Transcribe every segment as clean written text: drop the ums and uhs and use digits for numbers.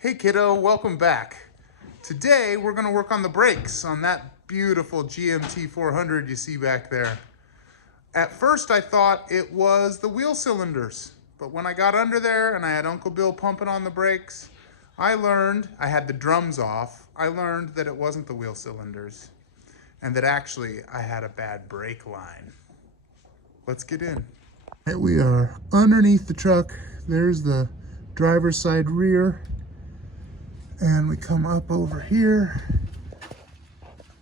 Hey kiddo, welcome back. Today we're going to work on the brakes on that beautiful GMT 400 you see back there. At first I thought it was the wheel cylinders, but when I got under there and I had Uncle Bill pumping on the brakes, I had the drums off, I learned that it wasn't the wheel cylinders and that actually I had a bad brake line. Let's get in. Here we are underneath the truck. There's the driver's side rear. And we come up over here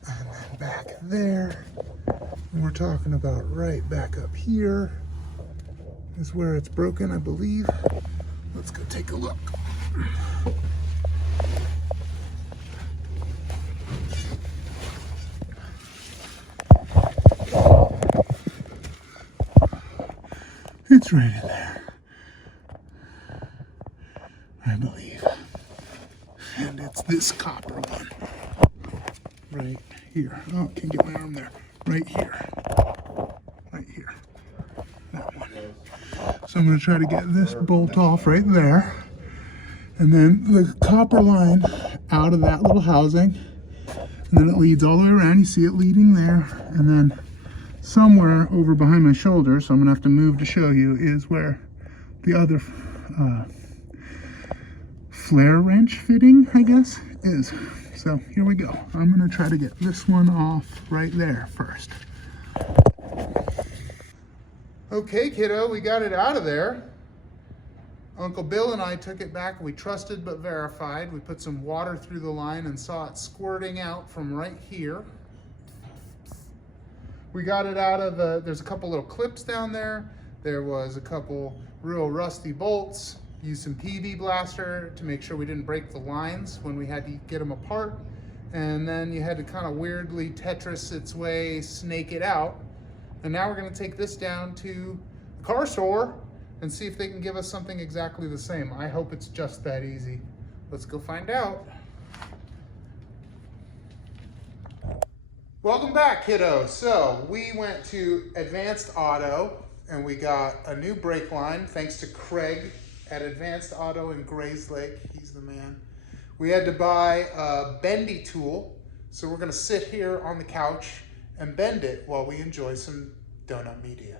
and then back there. And we're talking about right back up here is where it's broken, I believe. Let's go take a look. It's right in there, I believe. And it's this copper one right here. Oh, I can't get my arm there. Right here. Right here. That one. So I'm going to try to get this bolt off right there. And then the copper line out of that little housing. And then it leads all the way around. You see it leading there. And then somewhere over behind my shoulder, so I'm going to have to move to show you, is where the other flare wrench fitting, I guess, is. So here we go. I'm going to try to get this one off right there first. Okay, kiddo, we got it out of there. Uncle Bill and I took it back. We trusted but verified. We put some water through the line and saw it squirting out from right here. We got it out of there's a couple little clips down there. There was a couple real rusty bolts. Used some PV blaster to make sure we didn't break the lines when we had to get them apart. And then you had to kind of weirdly Tetris its way, snake it out. And now we're going to take this down to the car store and see if they can give us something exactly the same. I hope it's just that easy. Let's go find out. Welcome back, kiddo. So we went to Advanced Auto and we got a new brake line thanks to Craig at Advanced Auto in Grays Lake. He's the man. We had to buy a bendy tool, so we're gonna sit here on the couch and bend it while we enjoy some donut media.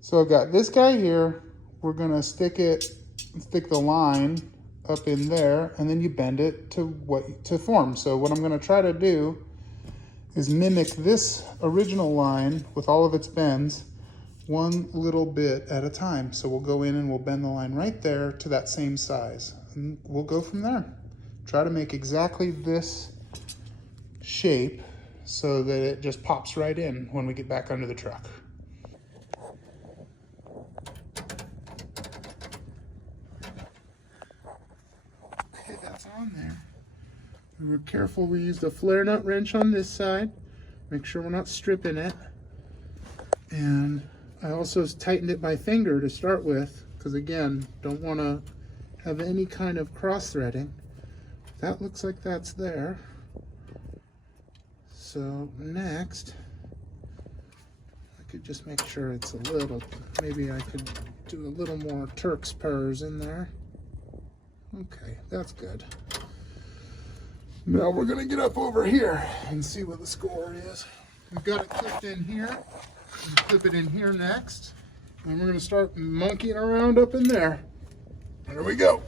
So I've got this guy here. We're gonna stick the line up in there, and then you bend it to form. So what I'm gonna try to do is mimic this original line with all of its bends, one little bit at a time. So we'll go in and we'll bend the line right there to that same size. And we'll go from there. Try to make exactly this shape so that it just pops right in when we get back under the truck. Okay, that's on there. And we're careful, we used a flare nut wrench on this side. Make sure we're not stripping it. And I also tightened it by finger to start with, because again, don't want to have any kind of cross-threading. That looks like that's there. So next, I could just make sure it's a little, maybe I could do a little more Turk's purrs in there. Okay, that's good. Now we're gonna get up over here and see what the score is. We've got it clipped in here. Clip it in here next, and we're going to start monkeying around up in there. There we go.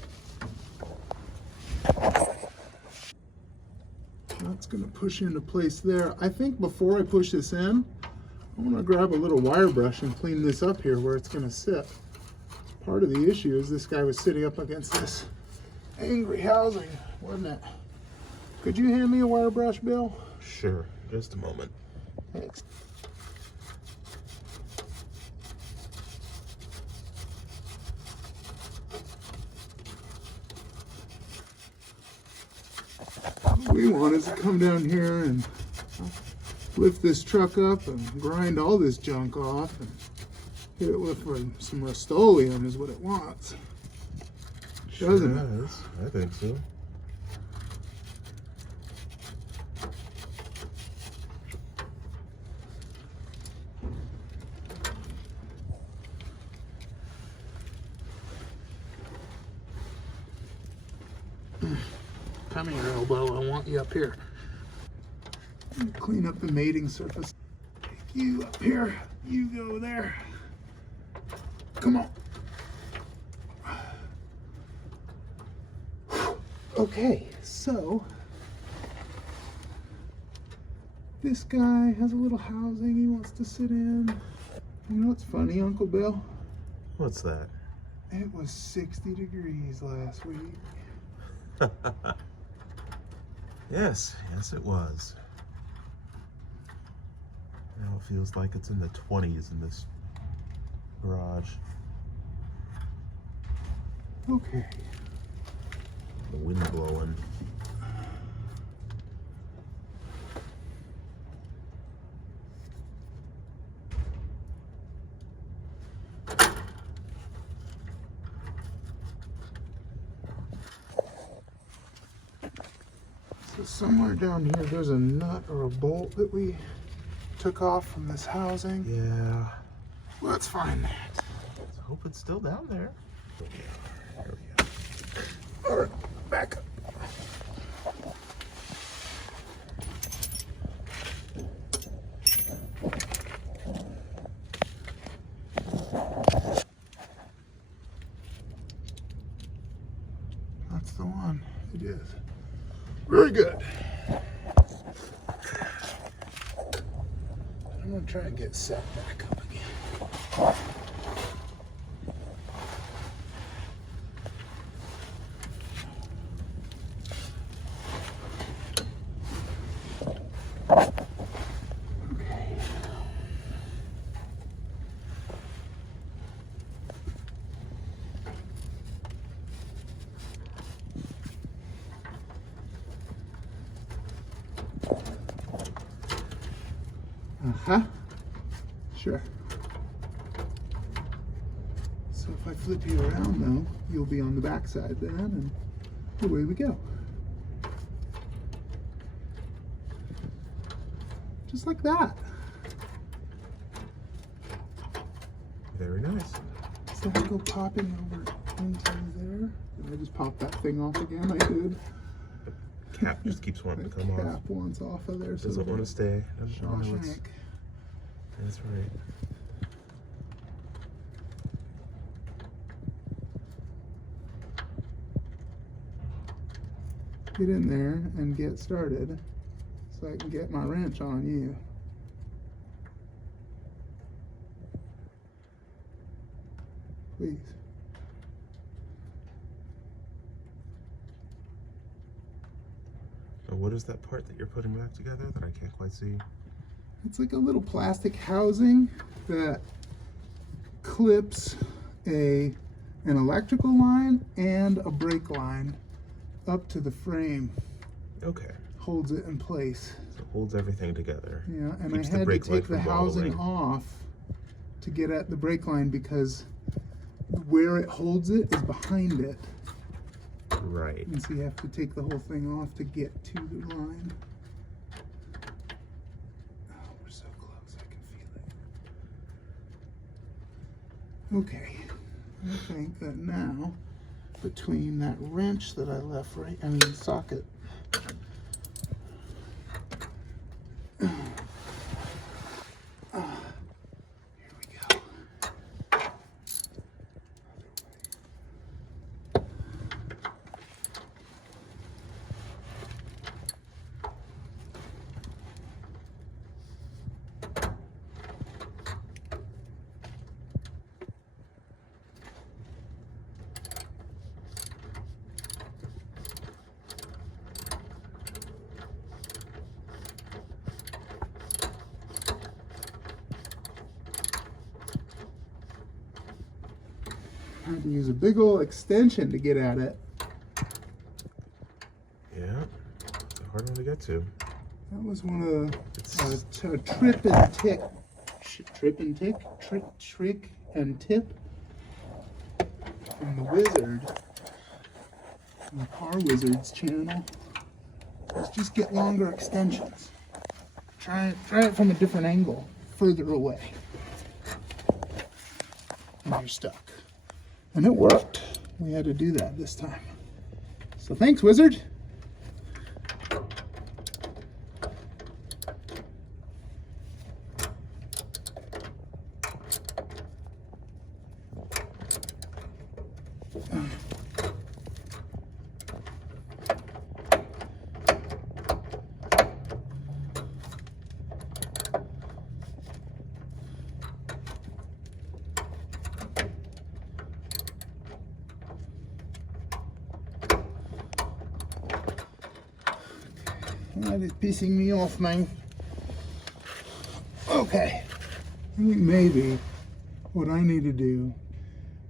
That's going to push into place there. I think before I push this in, I want to grab a little wire brush and clean this up here where it's going to sit. Part of the issue is this guy was sitting up against this angry housing, wasn't it? Could you hand me a wire brush, Bill? Sure, just a moment. Thanks. What we want is to come down here and lift this truck up and grind all this junk off and hit it with some Rust-Oleum is what it wants. Doesn't it? I think so. Come here, elbow. I want you up here. Clean up the mating surface. Take you up here. You go there. Come on. Okay, so this guy has a little housing he wants to sit in. You know what's funny, Uncle Bill? What's that? It was 60 degrees last week. Yes, it was. Now it feels like it's in the 20s in this garage. Okay. The wind blowing. So somewhere down here there's a nut or a bolt that we took off from this housing. Yeah. Let's find that. Let's hope it's still down there. There we go. All right, back up. That's the one. It is. Very good. I'm gonna try and get set back up again. Uh-huh. Sure. So if I flip you around though, you'll be on the back side then, and away we go. Just like that. Very nice. So I go popping over into there. Did I just pop that thing off again? I did. Cap just keeps wanting to come Cap off. wants off of there. So Doesn't want to stay. Doesn't want to know Shawshank. That's right. Get in there and get started so I can get my wrench on you. Please. Now, what is that part that you're putting back together that I can't quite see? It's like a little plastic housing that clips an electrical line and a brake line up to the frame. Okay. Holds it in place. So it holds everything together. Yeah, and Keeps I the had to brake light take the from housing wobbling. off to get at the brake line because where it holds it is behind it. Right. And so you have to take the whole thing off to get to the line. Oh, we're so close, I can feel it. Okay, I think that now, between that wrench that I left socket. Here we go. I had to use a big old extension to get at it. Yeah. It's a hard one to get to. That was one of the trick and tip from the Wizard, from the Car Wizards channel. Let's just get longer extensions. Try it from a different angle, further away. And you're stuck. And it worked. We had to do that this time. So thanks, Wizard. That is pissing me off, man. Okay. I think maybe what I need to do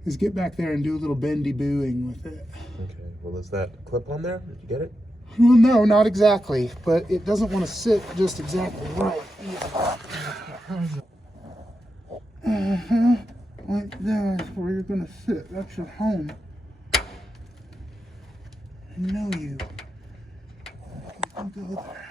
is get back there and do a little bendy booing with it. Okay, well, is that clip on there? Did you get it? Well, no, not exactly, but it doesn't want to sit just exactly right either. Right there is where you're going to sit. That's your home. I know you. You can go there.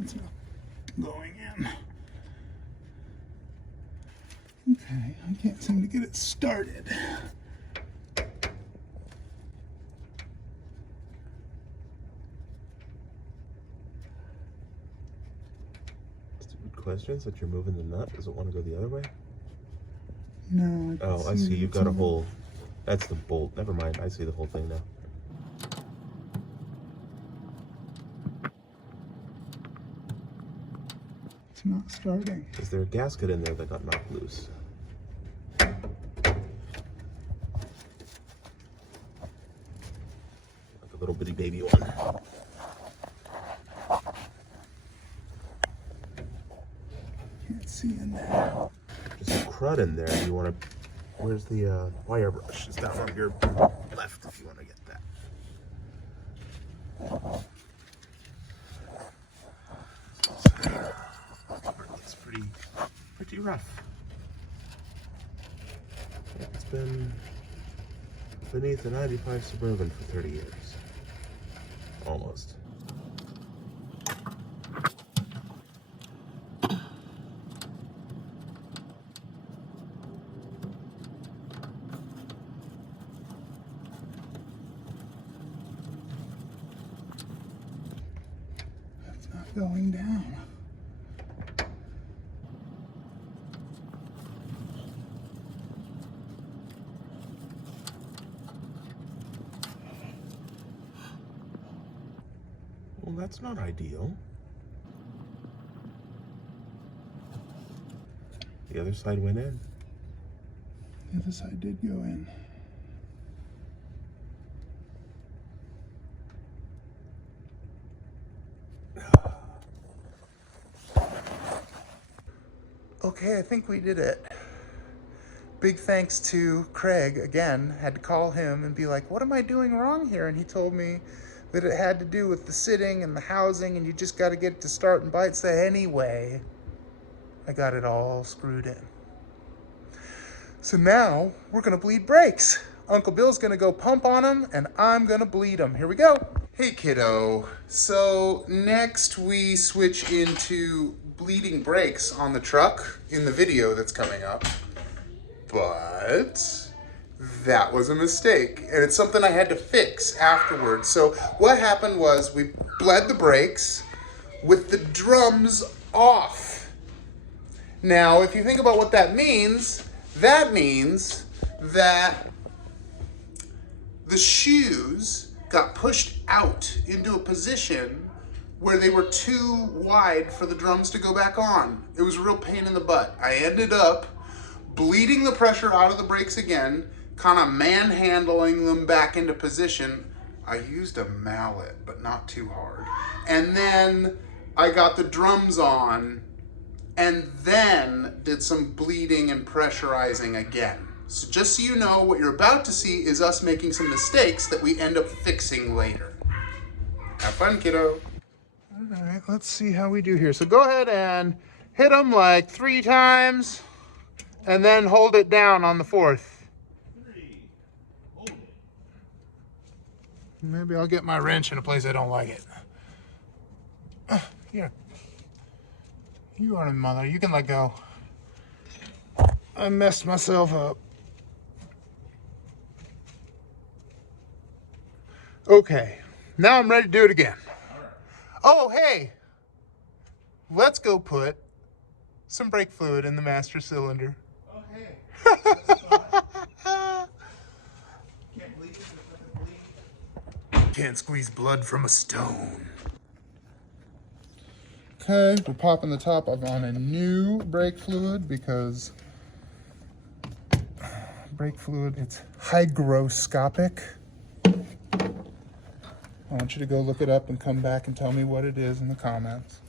It's not going in. Okay, I can't seem to get it started. Stupid questions that you're moving the nut. Does it want to go the other way? No. Oh, I see. You've got a whole. That's the bolt. Never mind. I see the whole thing now. It's not starting. Is there a gasket in there that got knocked loose? Like a little bitty baby one. Can't see in there. There's some crud in there. You want to. Where's the wire brush? It's down on your left if you want to get that. It's pretty rough. It's been beneath the 95 Suburban for 30 years. Almost. It's not going down. Well, that's not ideal. The other side went in. The other side did go in. Okay, I think we did it. Big thanks to Craig again. Had to call him and be like, what am I doing wrong here? And he told me that it had to do with the sitting and the housing, and you just got to get it to start and bite. So anyway, I got it all screwed in. So now we're gonna bleed brakes. Uncle Bill's gonna go pump on them, and I'm gonna bleed them. Here we go. Hey kiddo. So next we switch into bleeding brakes on the truck in the video that's coming up. But that was a mistake, and it's something I had to fix afterwards. So what happened was we bled the brakes with the drums off. Now, if you think about what that means that the shoes got pushed out into a position where they were too wide for the drums to go back on. It was a real pain in the butt. I ended up bleeding the pressure out of the brakes again, kind of manhandling them back into position. I used a mallet, but not too hard. And then I got the drums on, and then did some bleeding and pressurizing again. So just so you know, what you're about to see is us making some mistakes that we end up fixing later. Have fun, kiddo. All right, let's see how we do here. So go ahead and hit them like 3 times, and then hold it down on the 4th. Maybe I'll get my wrench in a place I don't like it. Here. You are a mother. You can let go. I messed myself up. Okay. Now I'm ready to do it again. Oh, hey. Let's go put some brake fluid in the master cylinder. Oh, hey. Can't bleed it, bleed. Can't squeeze blood from a stone. Okay, we're popping the top of on a new brake fluid because brake fluid. It's hygroscopic. I want you to go look it up and come back and tell me what it is in the comments.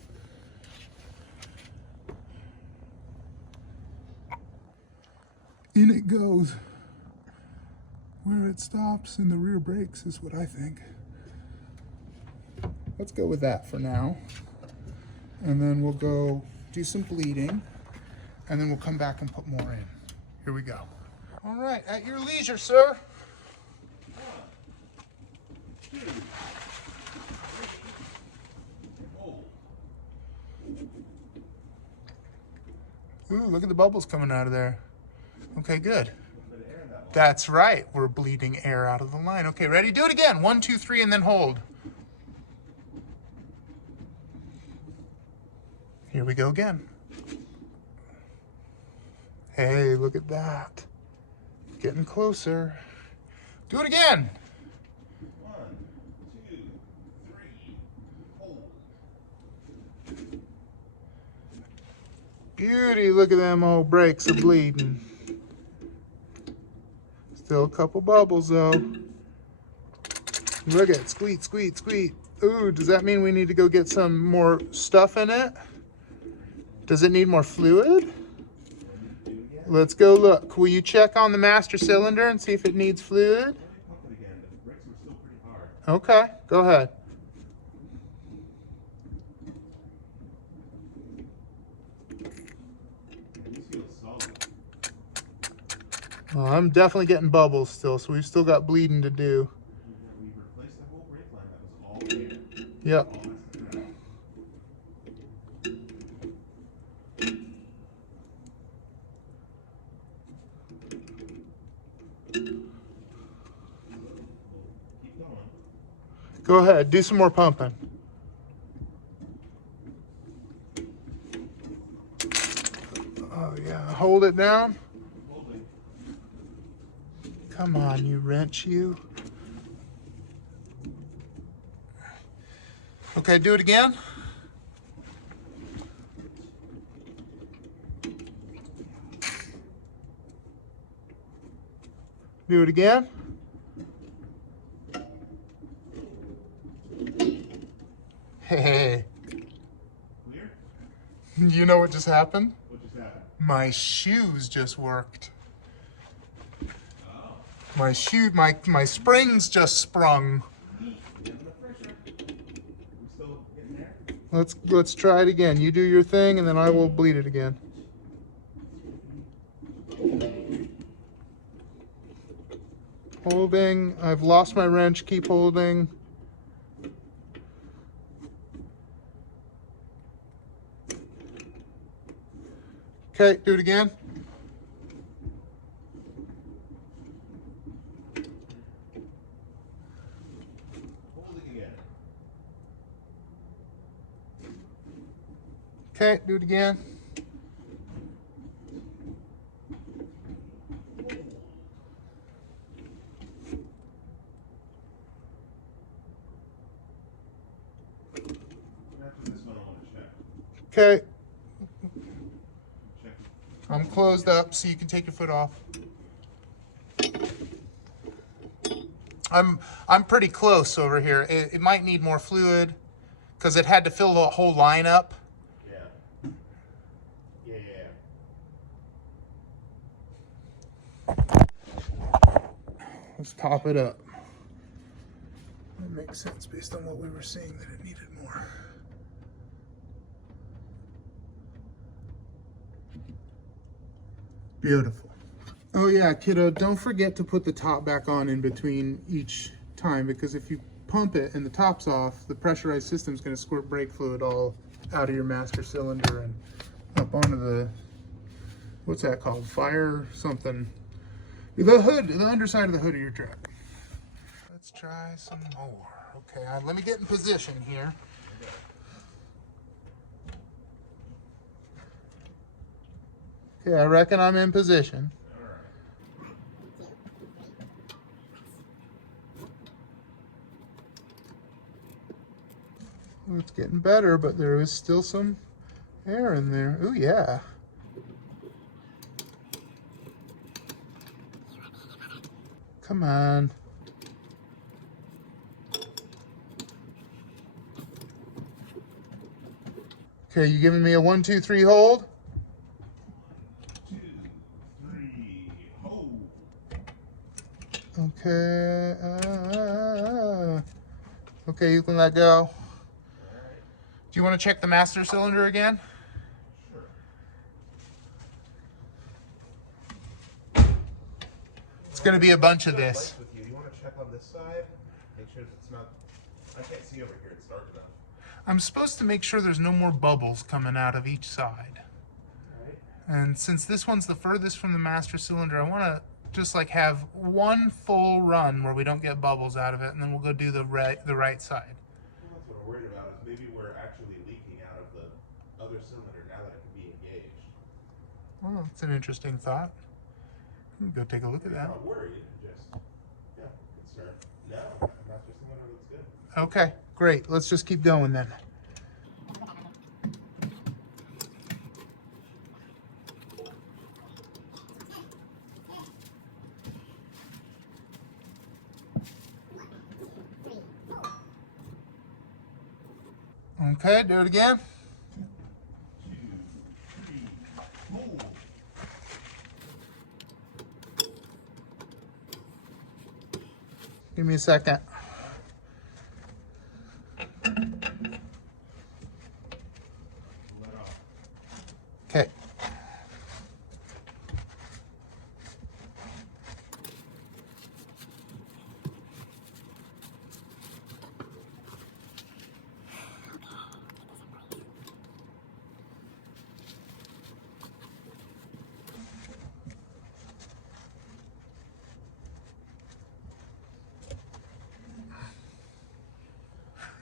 In it goes. Where it stops and the rear brakes is what I think. Let's go with that for now. And then we'll go do some bleeding, and then we'll come back and put more in. Here we go. All right, at your leisure, sir. Ooh, look at the bubbles coming out of there. Okay, good. That's right, we're bleeding air out of the line. Okay, ready? Do it again. 1, 2, 3, and then hold. Here we go again. Hey, look at that. Getting closer. Do it again. 1, 2, 3, hold. Beauty, look at them old brakes are bleeding. Still a couple bubbles though. Look at it, squeak, squeak, squeak. Ooh, does that mean we need to go get some more stuff in it? Does it need more fluid? Let's go look. Will you check on the master cylinder and see if it needs fluid? Okay, go ahead. Well, I'm definitely getting bubbles still, so we've still got bleeding to do. We replaced the whole brake line. That was all air. Yep. Keep going. Go ahead, do some more pumping. Oh yeah, hold it down. Holding. Come on, you wrench, you. Okay, do it again. Do it again. Hey, Clear? you know what just happened? What just happened? My shoes just worked. Oh. My springs just sprung. Getting the pressure. We still getting there? Let's try it again. You do your thing and then I will bleed it again. Holding. I've lost my wrench. Keep holding. Okay, do it again. Holding again. Okay, do it again. After this one, I want to check. Okay, Check. I'm closed up so you can take your foot off. I'm pretty close over here. It might need more fluid because it had to fill the whole line up. Yeah. Yeah. Let's top it up. That makes sense based on what we were seeing that it needed more. Beautiful. Oh yeah, kiddo, don't forget to put the top back on in between each time, because if you pump it and the top's off, the pressurized system is going to squirt brake fluid all out of your master cylinder and up onto the, what's that called? Fire something. The hood, the underside of the hood of your truck. Let's try some more. Okay, let me get in position here. Okay, I reckon I'm in position. Well, it's getting better, but there is still some air in there. Ooh, yeah. Come on. Okay, you giving me a 1, 2, 3 hold? 1, 2, 3, hold. Okay. Okay, you can let go. Do you want to check the master cylinder again? Sure. It's going to be a bunch of this. With you. Do you want to check on this side? Make sure it's not. I can't see over here. It's dark enough. I'm supposed to make sure there's no more bubbles coming out of each side. And since this one's the furthest from the master cylinder, I want to just like have one full run where we don't get bubbles out of it, and then we'll go do the right side. Well, that's what I'm worried about, is maybe we're actually leaking out of the other cylinder now that it can be engaged. Well, that's an interesting thought. Go take a look at that. I'm not worried, just, concerned. No, master cylinder looks good. Okay, great. Let's just keep going then. Okay, do it again. 2, 3, hold. Give me a second. Let off. Okay.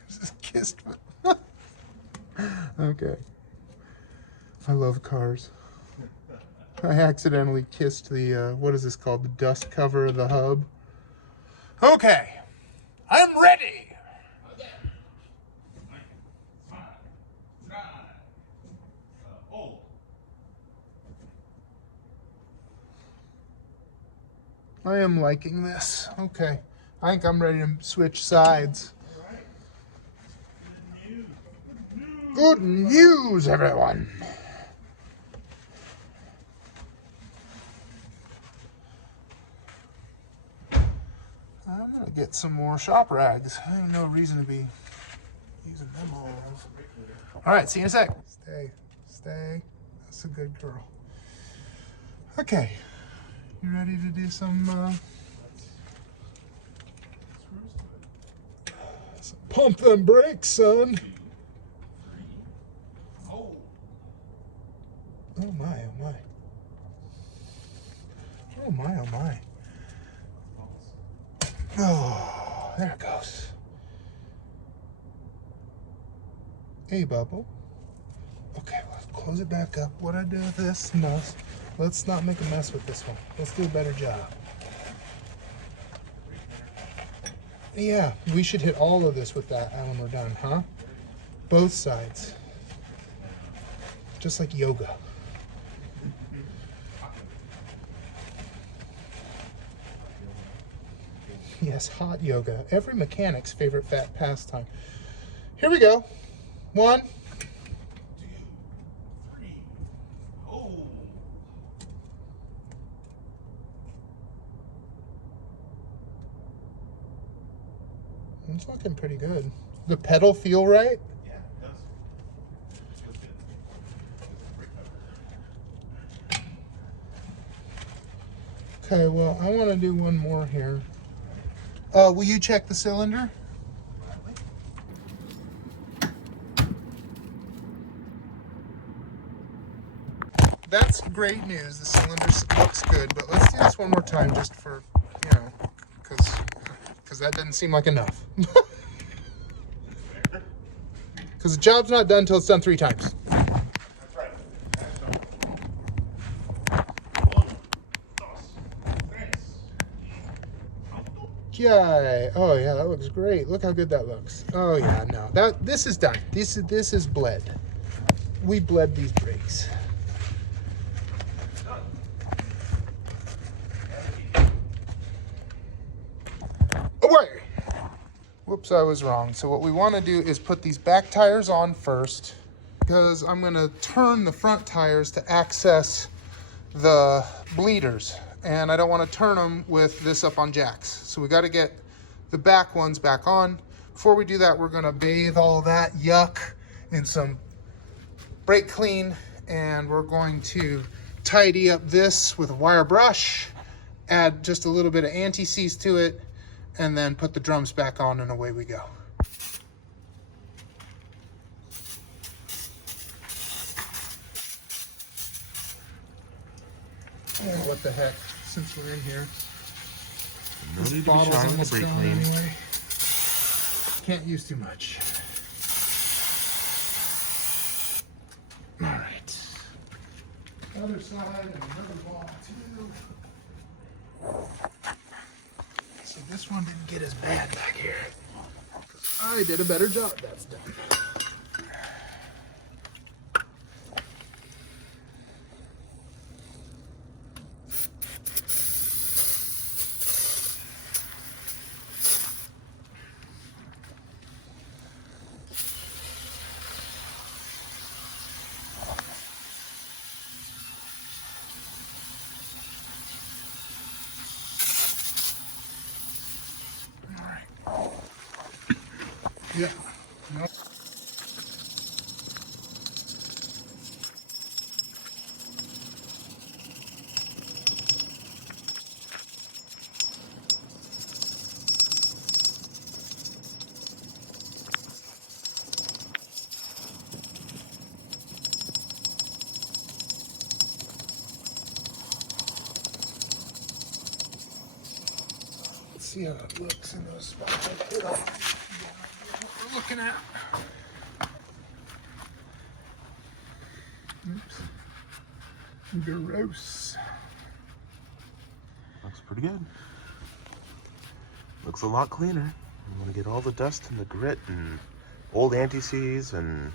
Just kissed me. Okay. I love cars. I accidentally kissed the, what is this called? The dust cover of the hub. Okay. I'm ready. I am liking this. Okay. I think I'm ready to switch sides. Good news, everyone. I'm gonna get some more shop rags. I have no reason to be using them all. All right, see you in a sec. Stay, stay. That's a good girl. Okay, you ready to do some pump them brakes, son? Oh my, oh my. Oh my, oh my. Oh, there it goes. A bubble. Okay, let's close it back up. What I do with this? No, let's not make a mess with this one. Let's do a better job. Yeah, we should hit all of this with that when we're done, huh? Both sides. Just like yoga. Yes, hot yoga. Every mechanic's favorite fat pastime. Here we go. 1, 2, 3, hold. It's looking pretty good. The pedal feel right? Yeah, it does. Feels good. Okay, well, I want to do one more here. Will you check the cylinder? That's great news. The cylinder looks good, but let's do this one more time just for, because that didn't seem like enough. Because the job's not done until it's done 3 times. That's right. Yay. Oh yeah, that looks great. Look how good that looks. Oh yeah, no. This is done. This is bled. We bled these brakes. away. Whoops, I was wrong. So what we want to do is put these back tires on first, because I'm going to turn the front tires to access the bleeders, and I don't want to turn them with this up on jacks. So we got to get the back ones back on. Before we do that, we're going to bathe all that yuck in some brake clean, and we're going to tidy up this with a wire brush, add just a little bit of anti-seize to it, and then put the drums back on, and away we go. And what the heck, since we're in here, No this need to be bottle's shining the almost brake gone clean. anyway. Can't use too much. All right. Other side, and another ball too. So this one didn't get as bad back here. I did a better job. That's done. Yeah. No. Let's see how it looks in those spots I hit off. What we're looking at. Oops. Gross. Looks pretty good. Looks a lot cleaner. I'm gonna get all the dust and the grit and old anti-seize and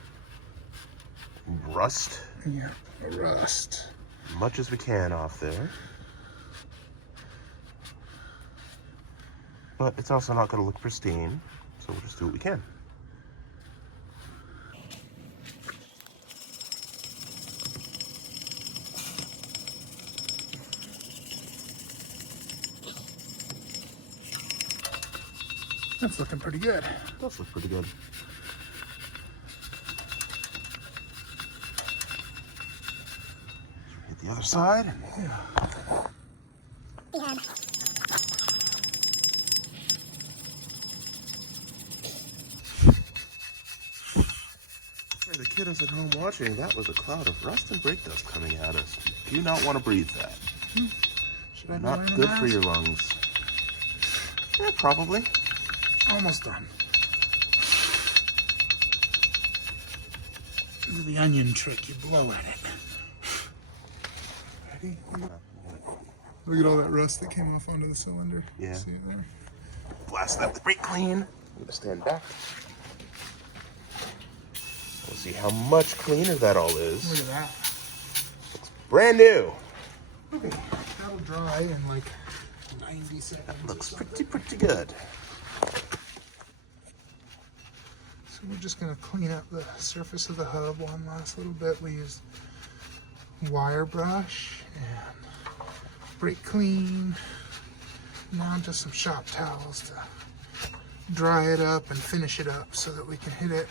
rust. Yeah, rust. Much as we can off there. But it's also not gonna look pristine, so we'll just do what we can. That's looking pretty good. It does look pretty good. Hit the other side. Yeah. For the kiddos at home watching, that was a cloud of rust and brake dust coming at us. Do you not want to breathe that? Should I Not good for your lungs. Yeah, probably. Almost done. Do the onion trick, you blow at it. Ready? Look at all that rust that came off onto the cylinder. Yeah. See it there? Blast that with brake clean. I'm gonna stand back. We'll see how much cleaner that all is. Look at that. Brand new. Okay, that'll dry in like 90 seconds. Looks pretty good. So we're just gonna clean up the surface of the hub one last little bit. We used wire brush and brake clean. Now just some shop towels to dry it up and finish it up so that we can hit it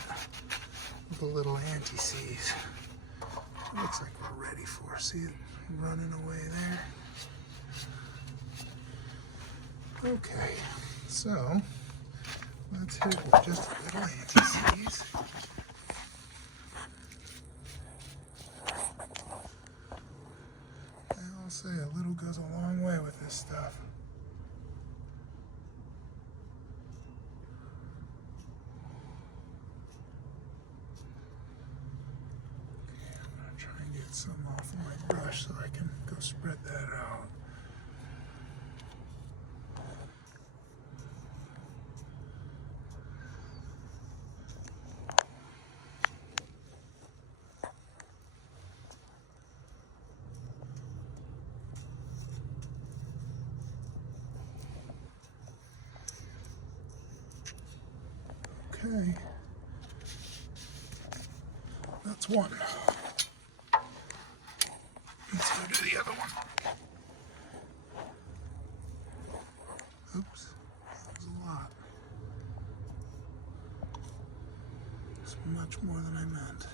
with a little anti-seize. Looks like we're ready for it. See it running away there. Okay, so let's hit it with just a little anti-seize. I'll say a little goes a long way with this stuff. I'm gonna try and get some off of my brush so I can go spread that out. Okay. That's one. Let's go to the other one. Oops. That was a lot. It's much more than I meant.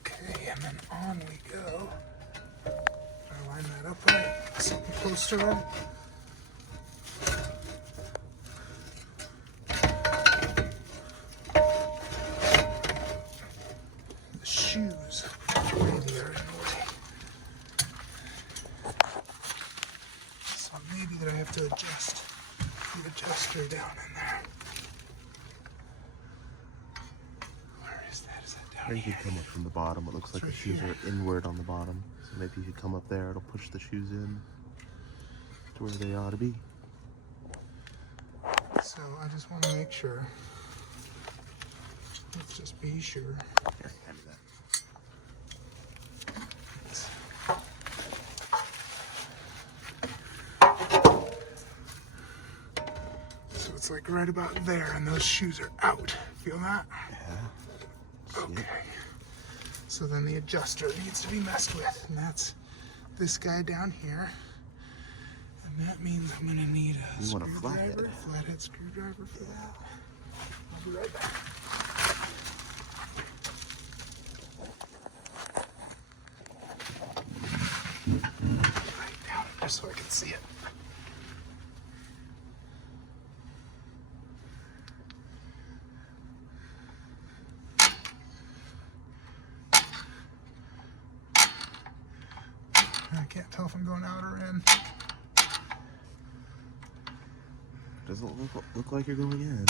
Okay, and then on we go. I line that up right. Something close to right. The shoes. Way there in the way. So maybe that I have to adjust the adjuster down in there. Where is that? Is that down Or you here? could come up from the bottom. It looks like the shoes are inward on the bottom. So maybe if you come up there, it'll push the shoes in to where they ought to be. So I just want to make sure. Let's just be sure. Here, hand me that. So it's like right about there, and those shoes are out. Feel that? Yeah. Okay. So then the adjuster needs to be messed with, and that's this guy down here. And that means I'm gonna need a You want a screwdriver, flathead screwdriver for that. I'll be right back. Right down, just so I can see it. I can't tell if I'm going out or in. Doesn't look like you're going in.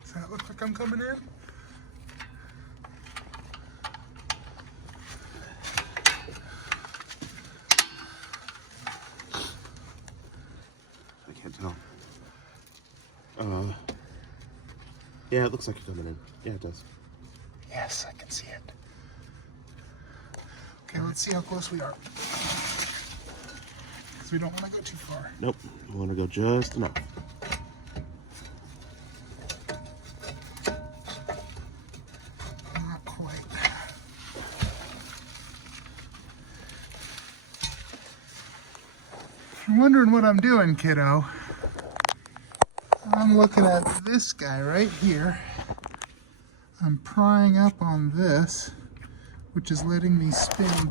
Does that look like I'm coming in? I can't tell. Yeah, it looks like you're coming in. Yeah, it does. Yes, I can see it. Okay, let's see how close we are. Because we don't want to go too far. Nope. I want to go just enough. Not quite. If you're wondering what I'm doing, kiddo, I'm looking at this guy right here. I'm prying up on this, which is letting me spin.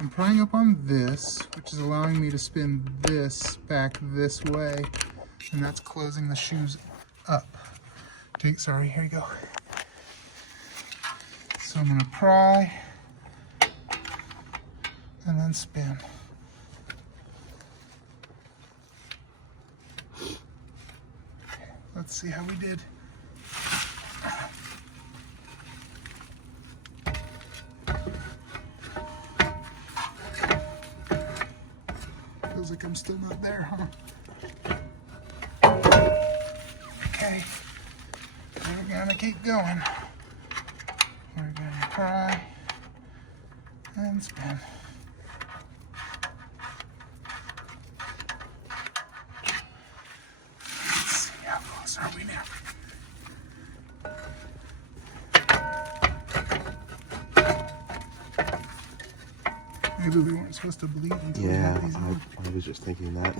I'm prying up on this, which is allowing me to spin this back this way, and that's closing the shoes up. Sorry, here you go. So I'm gonna pry and then spin. Let's see how we did. Feels like I'm still not there, huh? Okay, we're gonna keep going. We're gonna pry and spin. Let's see how close are we now. Maybe we weren't supposed to bleed until we Yeah, got these on. I was just thinking that.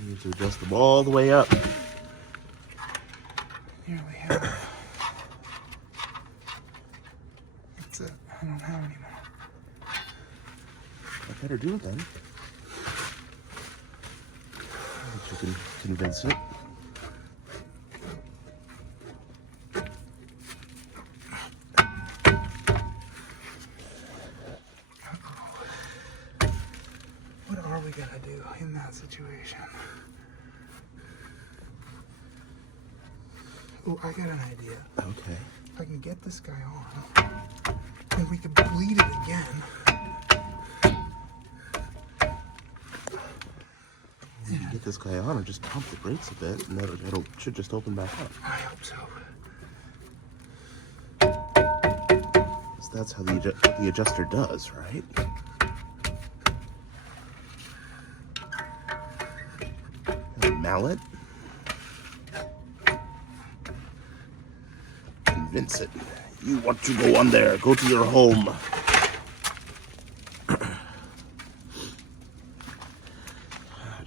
You need to adjust them all the way up. Here we have. That's it. I don't have any more. I better do it then. can convince it. What are we gonna do in that situation? Oh, I got an idea. Okay. If I can get this guy on, then we can bleed it again. You can get this guy on or just pump the brakes a bit, and then it should just open back up. I hope so. 'Cause that's how the adjuster does, right? Mallet. Convince it. You want to go on there. Go to your home.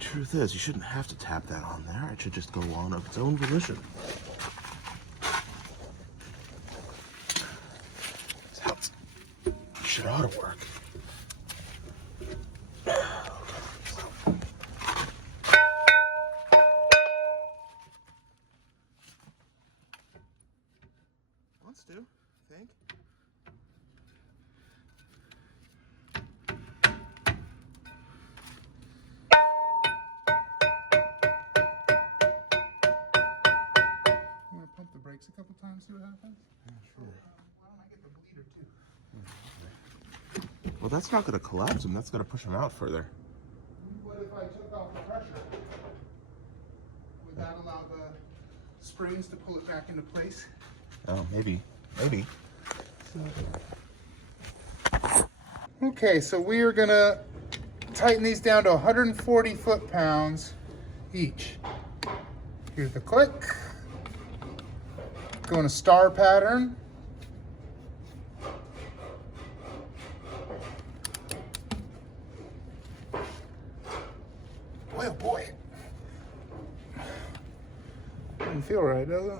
Truth is, you shouldn't have to tap that on there. It should just go on of its own volition. That's how it should ought to work. Wants to, I think. You want to pump the brakes a couple times, see what happens? Yeah, sure. Why don't I get the bleeder too? Well, that's not going to collapse him. That's going to push him out further. What if I took off the pressure? Would that allow the springs to pull it back into place? Oh, maybe. Maybe. Okay, so we are gonna tighten these down to 140 foot-pounds each. Here's the click. Go in a star pattern. Boy, oh boy. Doesn't feel right, does it?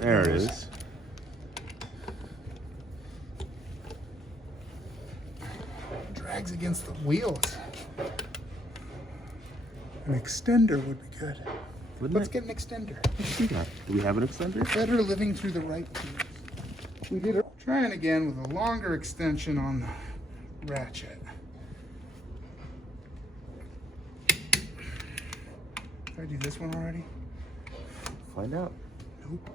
There it is. Drags against the wheels. An extender would be good. Let's get an extender. Do we have an extender? Better living through the right tubes. We did it. Trying again with a longer extension on the ratchet. Did I do this one already? Find out. Nope.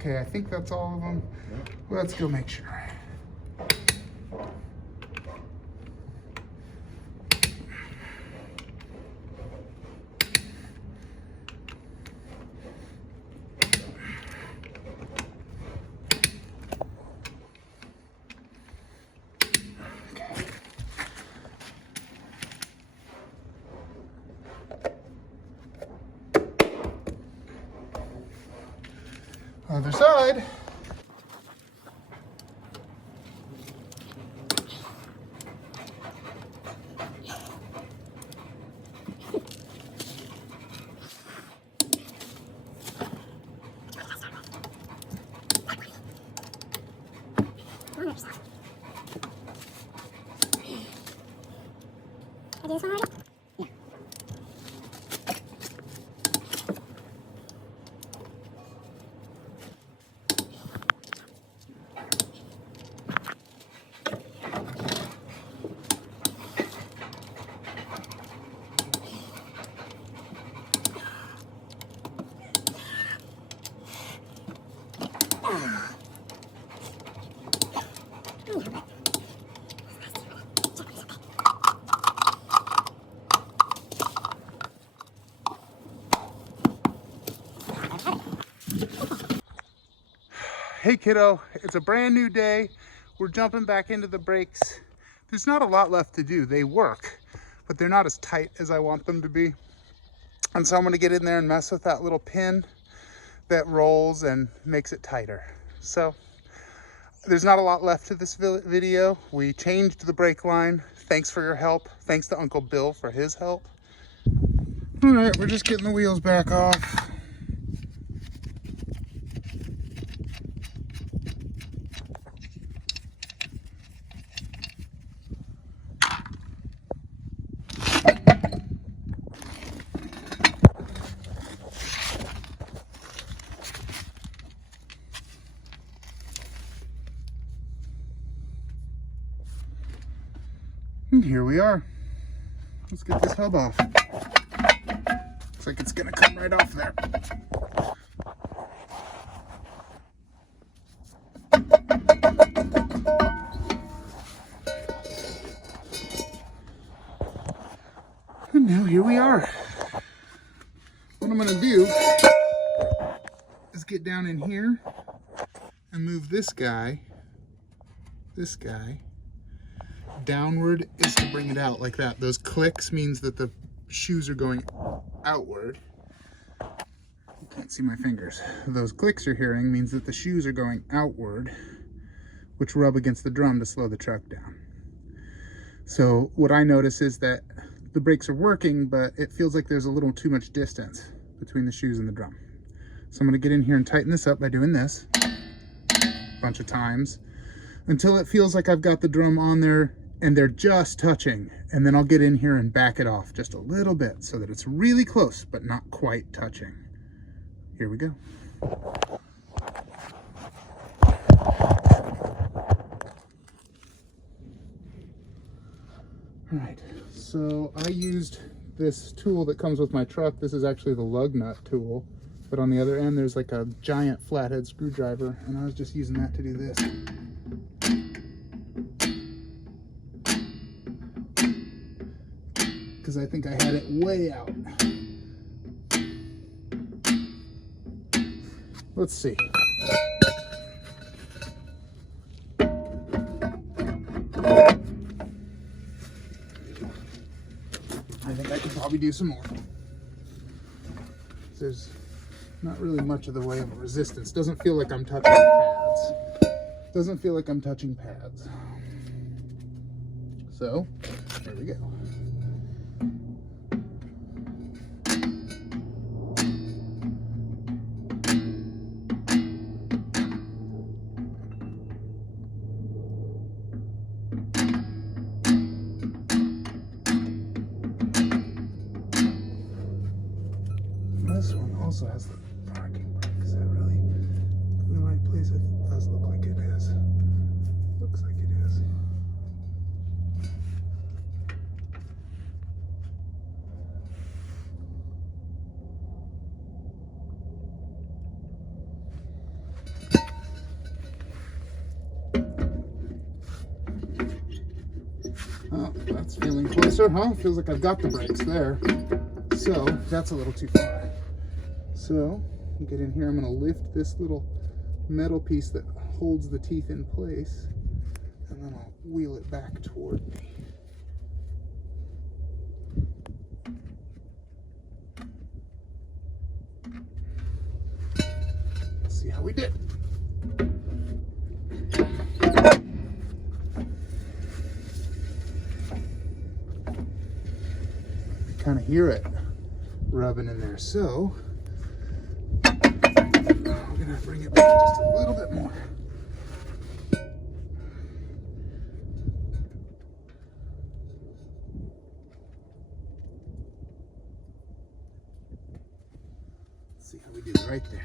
Okay, I think that's all of them. Let's go make sure. Other side. Hey kiddo, it's a brand new day. We're jumping back into the brakes. There's not a lot left to do. They work, but they're not as tight as I want them to be. And so I'm gonna get in there and mess with that little pin that rolls and makes it tighter. So there's not a lot left to this video. We changed the brake line. Thanks for your help. Thanks to Uncle Bill for his help. All right, we're just getting the wheels back off. And here we are. Let's get this hub off. Looks like it's gonna come right off there. And now here we are. What I'm gonna do is get down in here and move this guy downward is to bring it out like that. Those clicks means that the shoes are going outward. You can't see my fingers. Those clicks you're hearing means that the shoes are going outward, which rub against the drum to slow the truck down. So what I notice is that the brakes are working, but it feels like there's a little too much distance between the shoes and the drum. So I'm gonna get in here and tighten this up by doing this a bunch of times until it feels like I've got the drum on there and they're just touching. And then I'll get in here and back it off just a little bit so that it's really close, but not quite touching. Here we go. All right, so I used this tool that comes with my truck. This is actually the lug nut tool, but on the other end there's like a giant flathead screwdriver, and I was just using that to do this. Because I think I had it way out. Let's see. I think I could probably do some more. There's not really much of the way of resistance. Doesn't feel like I'm touching pads. Doesn't feel like I'm touching pads. So, there we go. This one also has the parking brake. Is that really in the right place? It does look like it is. Looks like it is. Oh, that's feeling closer, huh? Feels like I've got the brakes there. So that's a little too far. So get in here, I'm gonna lift this little metal piece that holds the teeth in place, and then I'll wheel it back toward me. Let's see how we did. Kind of hear it rubbing in there, so we're gonna bring it back just a little bit more. Let's see how we do right there.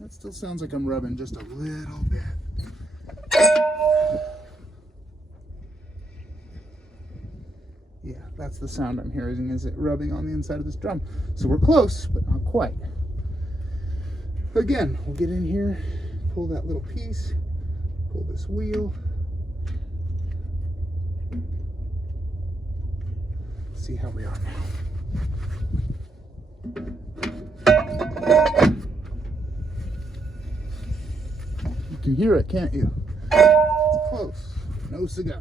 That still sounds like I'm rubbing just a little bit. Yeah, that's the sound I'm hearing, is it rubbing on the inside of this drum. So we're close, but not quite. Again, we'll get in here, pull that little piece, pull this wheel. See how we are now. You can hear it, can't you? It's close. No cigar.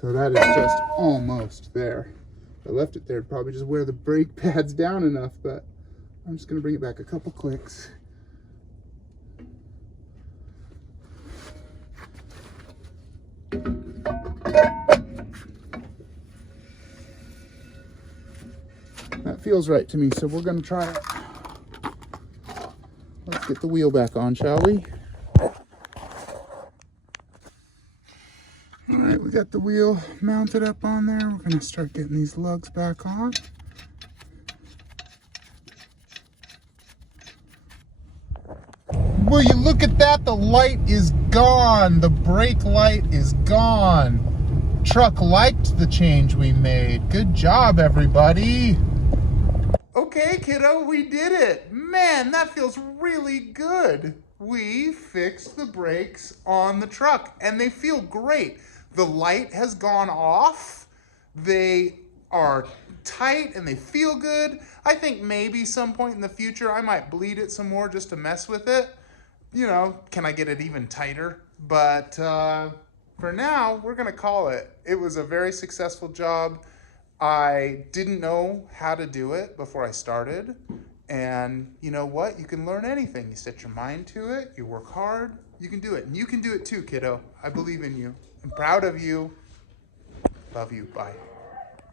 So that is just almost there. If I left it there, it'd probably just wear the brake pads down enough, but I'm just gonna bring it back a couple clicks. That feels right to me, so we're gonna try it. Let's get the wheel back on, shall we? All right, we got the wheel mounted up on there. We're gonna start getting these lugs back on. Will you look at that? The light is gone. The brake light is gone. Truck liked the change we made. Good job, everybody. Okay, kiddo, we did it. Man, that feels really good. We fixed the brakes on the truck and they feel great. The light has gone off. They are tight and they feel good. I think maybe some point in the future I might bleed it some more just to mess with it. You know, can I get it even tighter? But for now, we're gonna call it. It was a very successful job. I didn't know how to do it before I started. And you know what? You can learn anything. You set your mind to it, you work hard, you can do it. And you can do it too, kiddo. I believe in you. I'm proud of you. Love you. Bye.